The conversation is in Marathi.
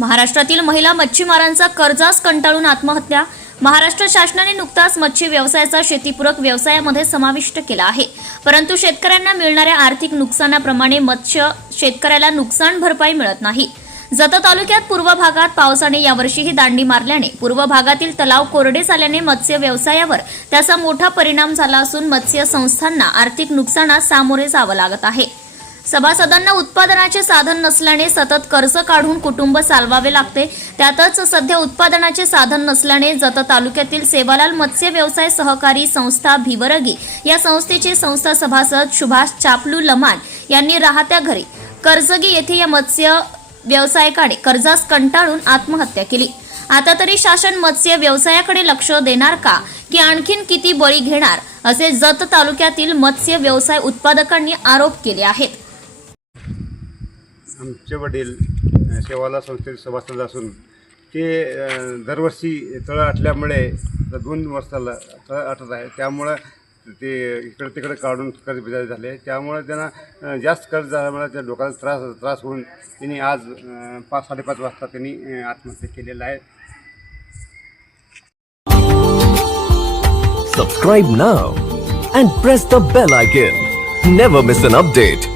महाराष्ट्रातील महिला मच्छीमारांचा कर्जास कंटाळून आत्महत्या. महाराष्ट्र शासनाने नुकताच मच्छी व्यवसायाचा शेतीपूरक व्यवसायामध्ये समाविष्ट केला आहे. परंतु शेतकऱ्यांना मिळणाऱ्या आर्थिक नुकसानाप्रमाणे मत्स्य शेतकऱ्याला नुकसान भरपाई मिळत नाही. जत तालुक्यात पूर्व भागात पावसाने यावर्षीही दांडी मारल्याने पूर्व भागातील तलाव कोरडे झाल्याने मत्स्य व्यवसायावर त्याचा मोठा परिणाम झाला असून मत्स्य संस्थांना आर्थिक नुकसानास सामोरे जावं लागत आहे. सभासदांना उत्पादनाचे साधन नसल्याने सतत कर्ज काढून कुटुंब चालवावे लागते. त्यातच सध्या उत्पादनाचे साधन नसल्याने जत तालुक्यातील सेवालाल मत्स्य व्यवसाय सहकारी संस्था भिवरगी या संस्थेचे संस्था सभासद सुभाष चापलू लमान यांनी राहत्या घरी कर्जगी येथे या मत्स्य व्यवसायकाने कर्जास कंटाळून आत्महत्या केली. आता तरी शासन मत्स्य व्यवसायाकडे लक्ष देणार का? की आणखीन किती बळी घेणार? असे जत तालुक्यातील मत्स्य व्यवसाय उत्पादकांनी आरोप केले आहेत. आमचे वडील शेवाला सेवाला संस्थेचे सभासद असून ते दरवर्षी तळं आटल्यामुळे दोन वर्षाला तळं आटत आहे. त्यामुळं ते इकडं तिकडे काढून कर्जबिजारी झाले. त्यामुळे त्यांना जास्त कर्ज झाल्यामुळे त्या डोक्याला त्रास त्रास होऊन त्यांनी आज पाच साडेपाच वाजता त्यांनी आत्महत्या केलेला आहे. Subscribe now and press the bell icon never miss an update